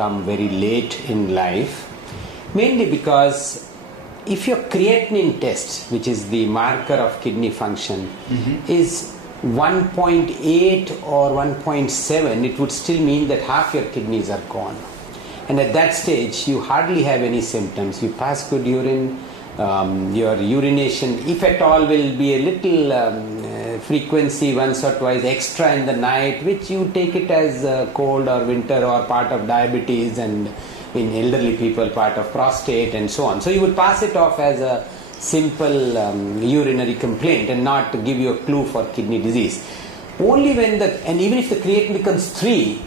come very late in life, mainly because if your creatinine test, which is the marker of kidney function, is 1.8 or 1.7, it would still mean that half your kidneys are gone. And at that stage, you hardly have any symptoms. You pass good urine, your urination, if at all, will be a little frequency, once or twice extra in the night, which you take it as cold or winter or part of diabetes, and in elderly people part of prostate and so on. So you would pass it off as a simple urinary complaint and not give you a clue for kidney disease. Only when and even if the creatinine becomes 3,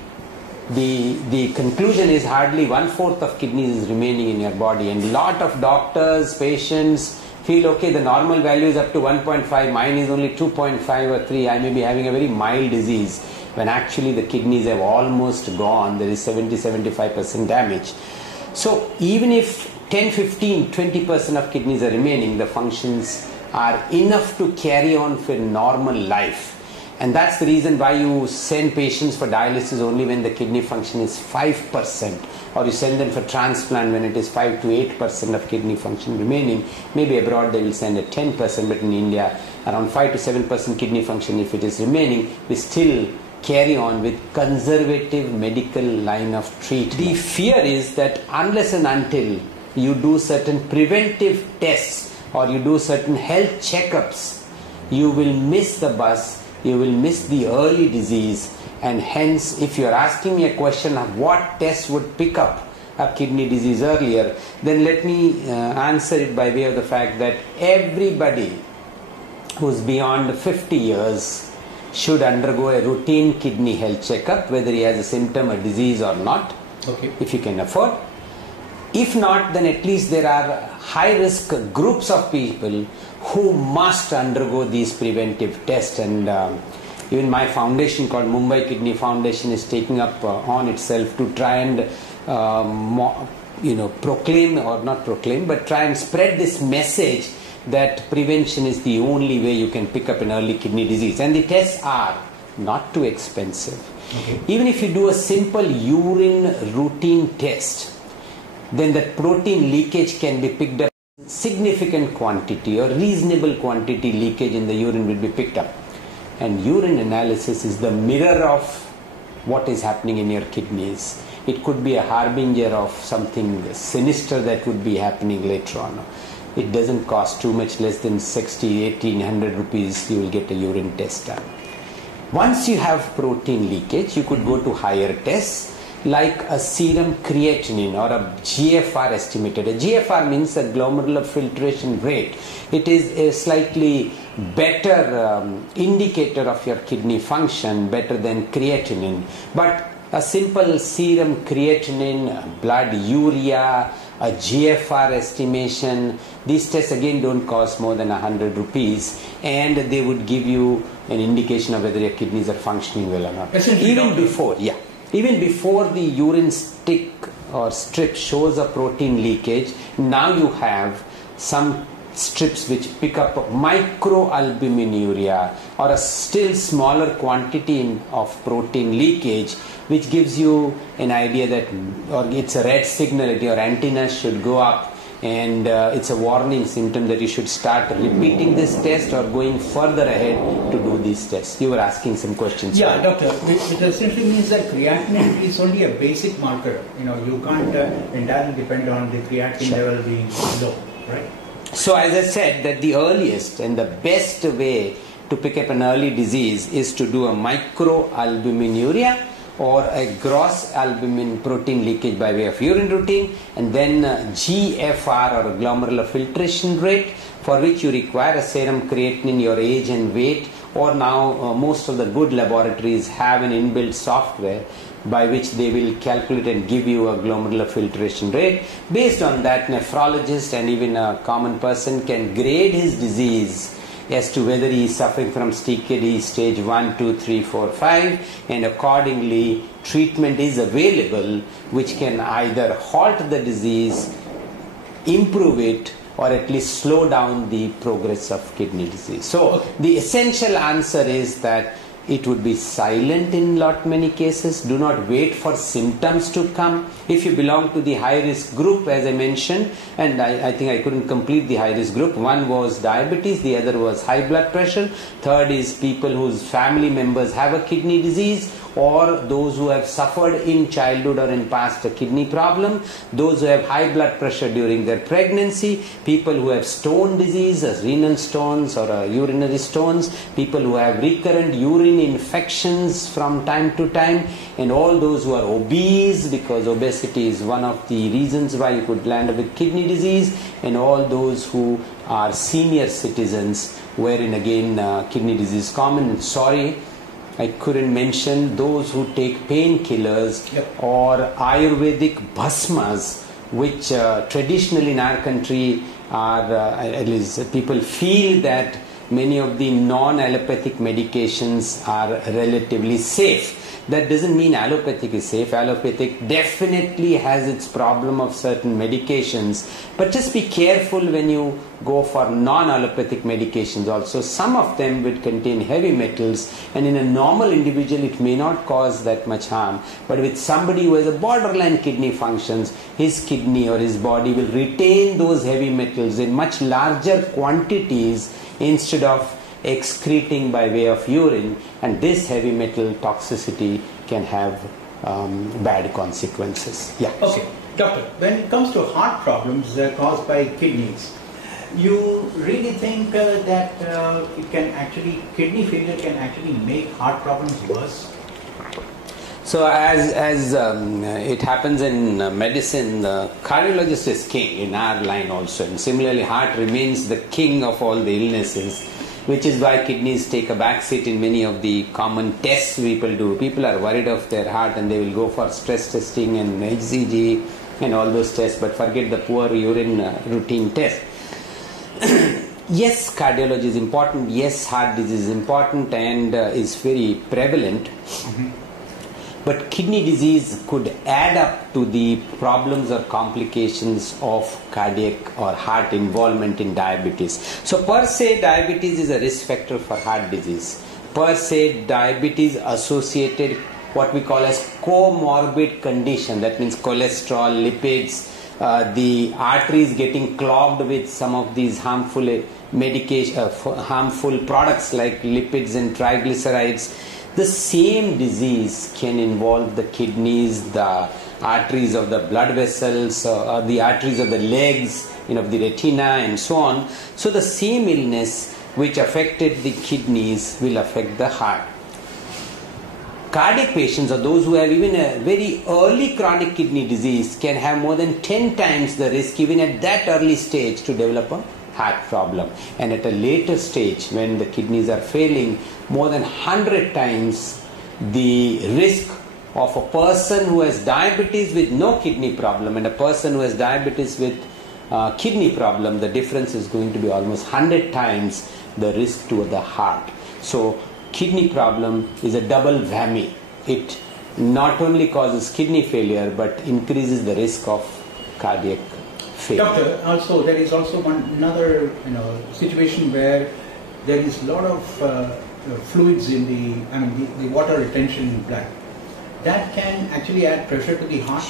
the conclusion is hardly 1/4 of kidneys is remaining in your body, and lot of doctors, patients feel, okay, the normal value is up to 1.5, mine is only 2.5 or 3, I may be having a very mild disease, when actually the kidneys have almost gone. There is 70-75% damage. So even if 10, 15, 20% of kidneys are remaining, the functions are enough to carry on for normal life. And that's the reason why you send patients for dialysis only when the kidney function is 5%, or you send them for transplant when it is 5 to 8% of kidney function remaining. Maybe abroad they will send at 10%, but in India around 5 to 7% kidney function if it is remaining, we still carry on with conservative medical line of treatment. The fear is that unless and until you do certain preventive tests or you do certain health checkups, you will miss the bus, you will miss the early disease. And hence, if you are asking me a question of what test would pick up a kidney disease earlier, then let me answer it by way of the fact that everybody who's beyond 50 years should undergo a routine kidney health checkup, whether he has a symptom, a disease or not, if you can afford. If not, then at least there are high risk groups of people who must undergo these preventive tests. And even my foundation called Mumbai Kidney Foundation is taking up on itself to try and proclaim, or not proclaim, but try and spread this message that prevention is the only way you can pick up an early kidney disease. And the tests are not too expensive. Even if you do a simple urine routine test, then that protein leakage can be picked up. Significant quantity or reasonable quantity leakage in the urine will be picked up. And urine analysis is the mirror of what is happening in your kidneys. It could be a harbinger of something sinister that would be happening later on. It doesn't cost too much, less than 60, 1800 rupees, you will get a urine test done. Once you have protein leakage, you could go to higher tests like a serum creatinine or a GFR estimated. A GFR means a glomerular filtration rate. It is a slightly better indicator of your kidney function, better than creatinine. But a simple serum creatinine, blood urea, a GFR estimation, these tests again don't cost more than 100 rupees, and they would give you an indication of whether your kidneys are functioning well or not. Even before the urine stick or strip shows a protein leakage, now you have some strips which pick up microalbuminuria or a still smaller quantity of protein leakage, which gives you an idea that, or it's a red signal that your antennas should go up, and it's a warning symptom that you should start repeating this test or going further ahead to do these tests. You were asking some questions. Yeah, doctor, it essentially means that creatinine is only a basic marker. You can't entirely depend on the creatinine level being low, right? So as I said, that the earliest and the best way to pick up an early disease is to do a microalbuminuria or a gross albumin protein leakage by way of urine routine, and then GFR or glomerular filtration rate, for which you require a serum creatinine, your age and weight, or now most of the good laboratories have an inbuilt software by which they will calculate and give you a glomerular filtration rate. Based on that, nephrologist and even a common person can grade his disease as to whether he is suffering from CKD stage 1, 2, 3, 4, 5, and accordingly treatment is available which can either halt the disease, improve it, or at least slow down the progress of kidney disease. So the essential answer is that It would be silent in lot many cases. Do not wait for symptoms to come. If you belong to the high risk group, as I mentioned, and I think I couldn't complete the high risk group. One was diabetes, the other was high blood pressure. Third is people whose family members have a kidney disease, or those who have suffered in childhood or in past a kidney problem, those who have high blood pressure during their pregnancy, people who have stone disease, as renal stones or urinary stones, people who have recurrent urine infections from time to time, and all those who are obese, because obesity is one of the reasons why you could land up with kidney disease, and all those who are senior citizens, wherein again kidney disease is common. Sorry, I couldn't mention those who take painkillers or Ayurvedic bhasmas, which traditionally in our country are, at least people feel that many of the non-allopathic medications are relatively safe. That doesn't mean allopathic is safe. Allopathic definitely has its problem of certain medications, but just be careful when you go for non-allopathic medications also. Some of them would contain heavy metals, and in a normal individual it may not cause that much harm, but with somebody who has a borderline kidney functions, his kidney or his body will retain those heavy metals in much larger quantities instead of excreting by way of urine, and this heavy metal toxicity can have bad consequences. Yeah. Okay, doctor, when it comes to heart problems caused by kidneys, you really think that kidney failure can actually make heart problems worse? So as it happens in medicine, the cardiologist is king in our line also, and similarly heart remains the king of all the illnesses, which is why kidneys take a back seat in many of the common tests people do. People are worried of their heart and they will go for stress testing and HCG and all those tests, but forget the poor urine routine test. Yes, cardiology is important. Yes, heart disease is important and is very prevalent. But kidney disease could add up to the problems or complications of cardiac or heart involvement in diabetes. So per se, diabetes is a risk factor for heart disease. Per se, diabetes associated what we call as comorbid condition. That means cholesterol, lipids, the arteries getting clogged with some of these harmful medication, harmful products like lipids and triglycerides. The same disease can involve the kidneys, the arteries of the blood vessels, or the arteries of the legs, of the retina and so on. So the same illness which affected the kidneys will affect the heart. Cardiac patients, or those who have even a very early chronic kidney disease, can have more than 10 times the risk even at that early stage to develop a heart problem, and at a later stage when the kidneys are failing, more than 100 times the risk of a person who has diabetes with no kidney problem and a person who has diabetes with kidney problem. The difference is going to be almost 100 times the risk to the heart. So kidney problem is a double whammy. It not only causes kidney failure but increases the risk of cardiac failure. Doctor, also there is also another situation where there is a lot of fluids in the water retention in blood. That can actually add pressure to the heart.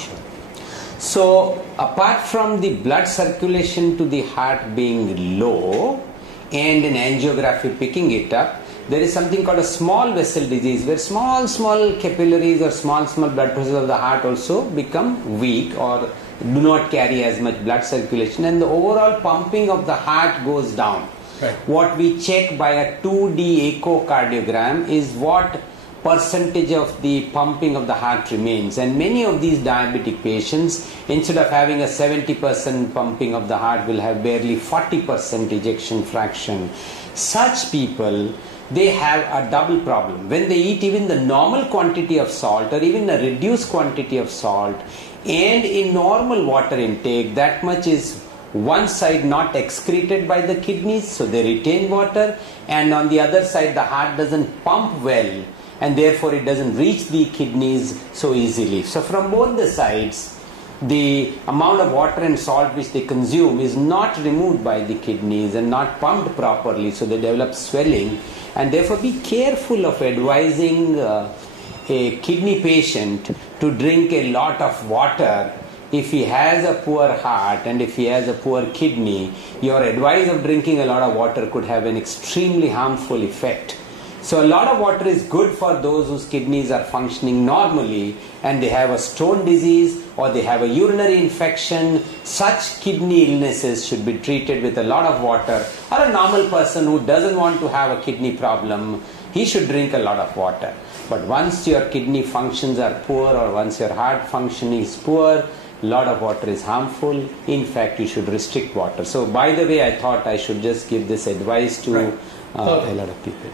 So apart from the blood circulation to the heart being low and an angiography picking it up, there is something called a small vessel disease, where small capillaries or small blood vessels of the heart also become weak or do not carry as much blood circulation, and the overall pumping of the heart goes down. Right. What we check by a 2D echocardiogram is what percentage of the pumping of the heart remains, and many of these diabetic patients, instead of having a 70% pumping of the heart, will have barely 40% ejection fraction. Such people, they have a double problem. When they eat even the normal quantity of salt or even a reduced quantity of salt, and in normal water intake, that much is one side not excreted by the kidneys, so they retain water, and on the other side the heart doesn't pump well, and therefore it doesn't reach the kidneys so easily. So from both the sides, the amount of water and salt which they consume is not removed by the kidneys and not pumped properly, so they develop swelling. And therefore be careful of advising a kidney patient to drink a lot of water. If he has a poor heart and if he has a poor kidney, your advice of drinking a lot of water could have an extremely harmful effect. So a lot of water is good for those whose kidneys are functioning normally and they have a stone disease or they have a urinary infection. Such kidney illnesses should be treated with a lot of water. Or a normal person who doesn't want to have a kidney problem, he should drink a lot of water. But once your kidney functions are poor or once your heart functioning is poor, a lot of water is harmful. In fact, you should restrict water. So by the way, I thought I should just give this advice to a lot of people.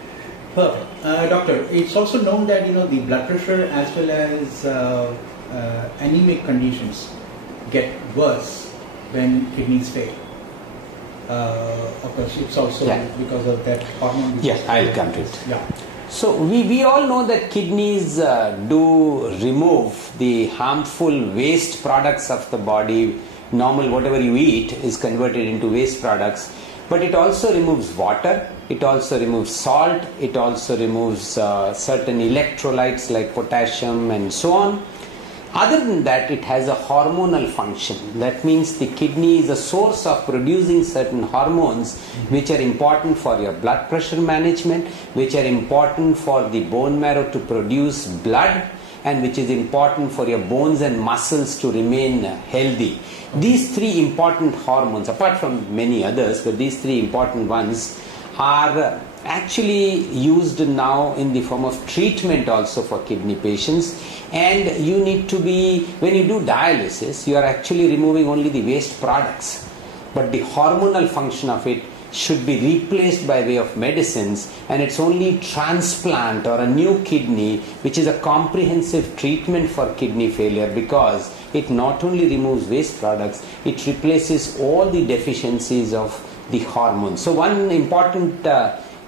Perfect. Doctor, it's also known that the blood pressure as well as anemic conditions get worse when kidneys fail. Of course, it's also because of that hormone. Yes, I'll come to it. Yeah. So we all know that kidneys do remove the harmful waste products of the body. Normal, whatever you eat is converted into waste products. But it also removes water, it also removes salt, it also removes certain electrolytes like potassium and so on. Other than that, it has a hormonal function. That means the kidney is a source of producing certain hormones which are important for your blood pressure management, which are important for the bone marrow to produce blood, and which is important for your bones and muscles to remain healthy. These three important hormones, apart from many others, but these three important ones are actually used now in the form of treatment also for kidney patients. And you need to be, when you do dialysis, you are actually removing only the waste products, but the hormonal function of it should be replaced by way of medicines, and it's only transplant or a new kidney which is a comprehensive treatment for kidney failure, because it not only removes waste products, it replaces all the deficiencies of the hormones. So one important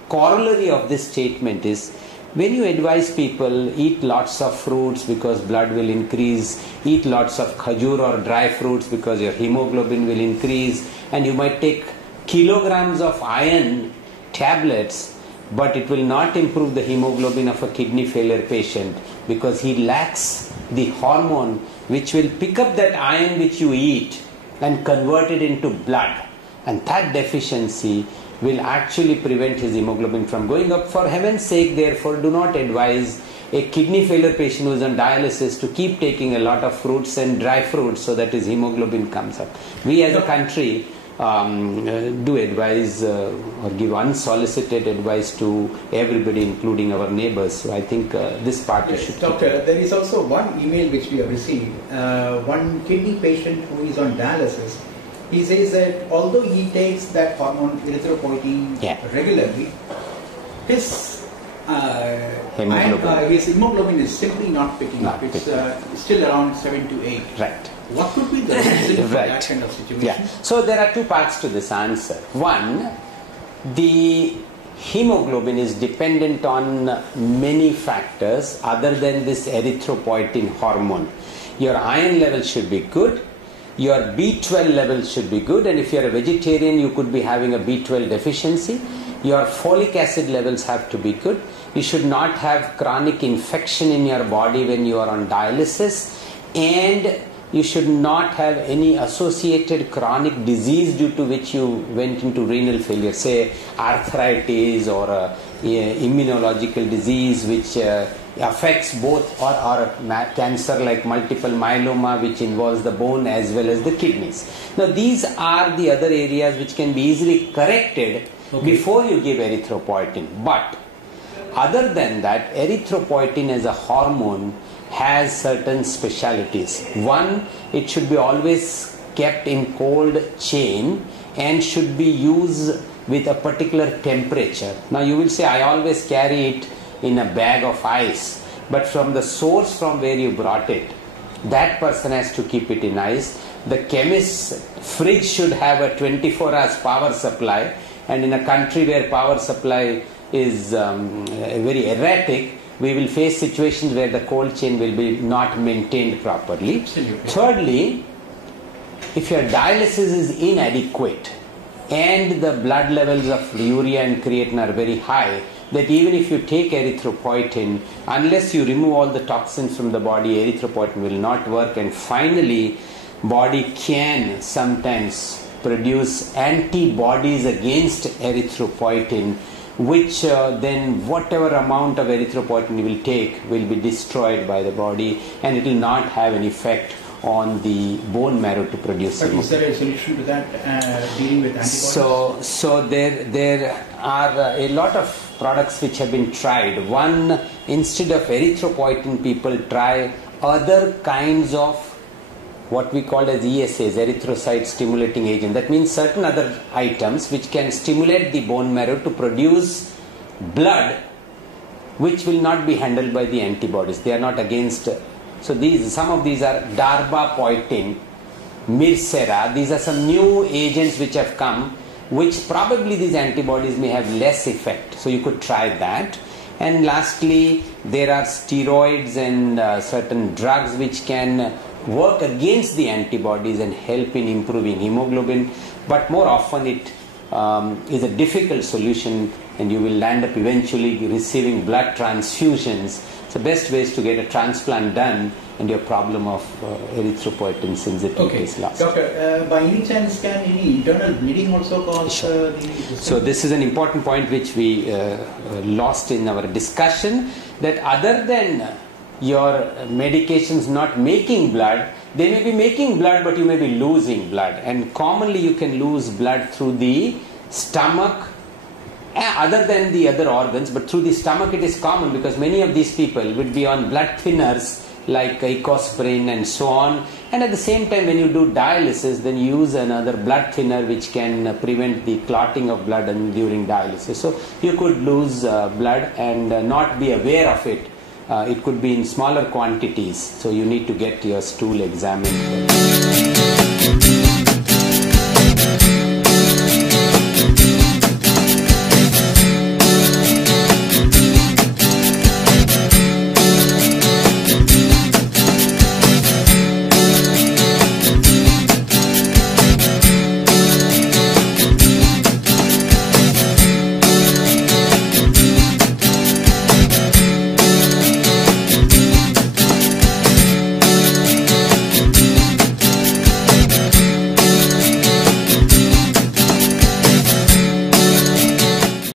corollary of this statement is, when you advise people eat lots of fruits because blood will increase, eat lots of khajur or dry fruits because your hemoglobin will increase, and you might take kilograms of iron tablets, but it will not improve the hemoglobin of a kidney failure patient because he lacks the hormone which will pick up that iron which you eat and convert it into blood, and that deficiency will actually prevent his hemoglobin from going up. For heaven's sake, therefore, do not advise a kidney failure patient who is on dialysis to keep taking a lot of fruits and dry fruits so that his hemoglobin comes up. We as a country do advise or give unsolicited advice to everybody, including our neighbors. So I think this part you should Doctor, there is also one email which we have received. One kidney patient who is on dialysis, he says that although he takes that hormone erythropoietin regularly, his hemoglobin is simply not picking up. It's still around 7 to 8. Right. What could be the reason for that kind of situation? Yeah. So there are two parts to this answer. One, the hemoglobin is dependent on many factors other than this erythropoietin hormone. Your iron level should be good, your B12 level should be good, and if you are a vegetarian, you could be having a B12 deficiency. Your folic acid levels have to be good. You should not have chronic infection in your body when you are on dialysis, and you should not have any associated chronic disease due to which you went into renal failure, say arthritis or immunological disease which affects both, or cancer like multiple myeloma which involves the bone as well as the kidneys. Now these are the other areas which can be easily corrected before you give erythropoietin. But other than that, erythropoietin as a hormone has certain specialities. One, it should be always kept in cold chain and should be used with a particular temperature. Now you will say, I always carry it in a bag of ice, but from the source from where you brought it, that person has to keep it in ice. The chemist's fridge should have a 24 hours power supply, and in a country where power supply is very erratic, we will face situations where the cold chain will be not maintained properly. Absolutely. Thirdly, if your dialysis is inadequate and the blood levels of urea and creatinine are very high, that even if you take erythropoietin, unless you remove all the toxins from the body, erythropoietin will not work, and finally body can sometimes produce antibodies against erythropoietin, which then whatever amount of erythropoietin you will take will be destroyed by the body, and it will not have an effect on the bone marrow to produce But is there a solution to that, dealing with antibodies? So there are a lot of products which have been tried. One, instead of erythropoietin, people try other kinds of what we call as ESAs, erythrocyte stimulating agent. That means certain other items which can stimulate the bone marrow to produce blood, which will not be handled by the antibodies. They are not against. So some of these are darbepoetin, Mircera. These are some new agents which have come, which probably these antibodies may have less effect. So you could try that. And lastly, there are steroids and certain drugs which can work against the antibodies and help in improving hemoglobin. But more often it is a difficult solution, and you will end up eventually receiving blood transfusions. So best way is to get a transplant done, and your problem of erythropoietin sensitivity is lost. Doctor, by any chance can any internal bleeding also cause So this is an important point which we lost in our discussion, that other than your medications not making blood, they may be making blood, but you may be losing blood, and commonly you can lose blood through the stomach, other than the other organs, but through the stomach it is common, because many of these people would be on blood thinners like icosapent and so on, and at the same time when you do dialysis, then you use another blood thinner which can prevent the clotting of blood during dialysis. So you could lose blood and not be aware of it. It could be in smaller quantities, so you need to get your stool examined.